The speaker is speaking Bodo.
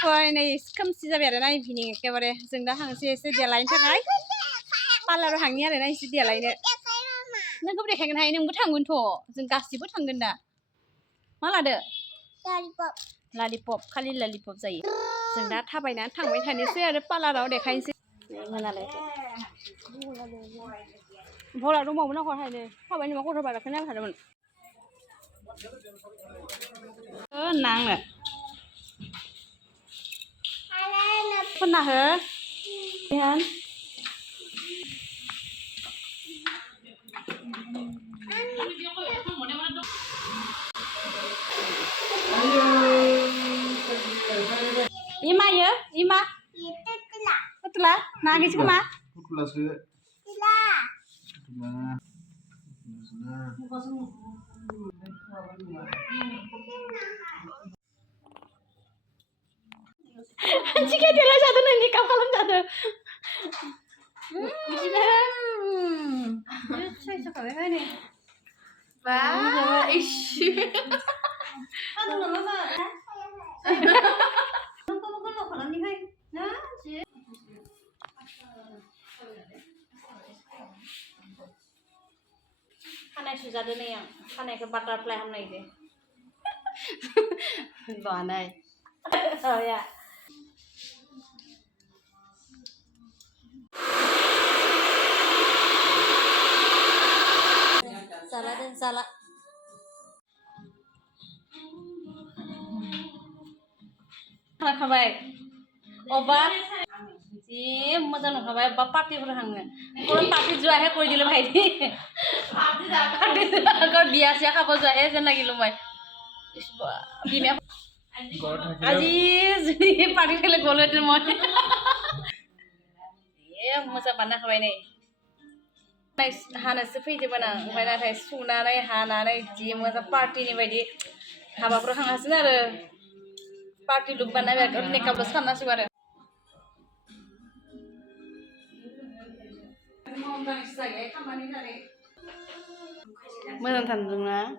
फरायनाय खोमसि जाबाय आरो ना इभिनिं एखेबारे जों दा हांसो एसे देलायनो थाखाय पार्लाराव हांनि आरो ना एसे देलायनो नोंखौबो देखायगोन हाय नोंबो थांगोनथ' जों गासिबो थांगोन दा मा लादो लालिपप खालि लालिपप जायो जों दा थाबायनानै थांबाय थानोसै आरो पार्लाराव देखायनोसै मोनालाय भला दंबावोमोन ना हरहायनो थाबायनो मा गथ' बाराखौ नायबाय थादोंमोन नाङो फोनना हो Ima ya, Ima. Betul nangis kemana? Betul Jika dia jatuh nanti kapalan jatuh. Saya suka banget nih. Wah, ish. Aduh, lama. Kanai sujada nih yang kanai ke butterfly ham nih deh. Banai. Oh ya. Salah dan salah. Kabai. Obat. Si moza no kabai. Bapak ti pura hangga. Koran party jual hai koi dilo bhai di. Party agar biasa ya kabo jual hai jen lagi lumai. Bimya. Aziz. Party kele golo tu moi. Ye moza bana kabai nih. Hana sepi je bana. Kabai na thai suna nai hana nai ji moza party ni bhai di. Haba pura hangga sih na party look bana biar kau nekap los kan nasi bare. Mau nggak sih saya kamar ini nari. Mana tandungnya?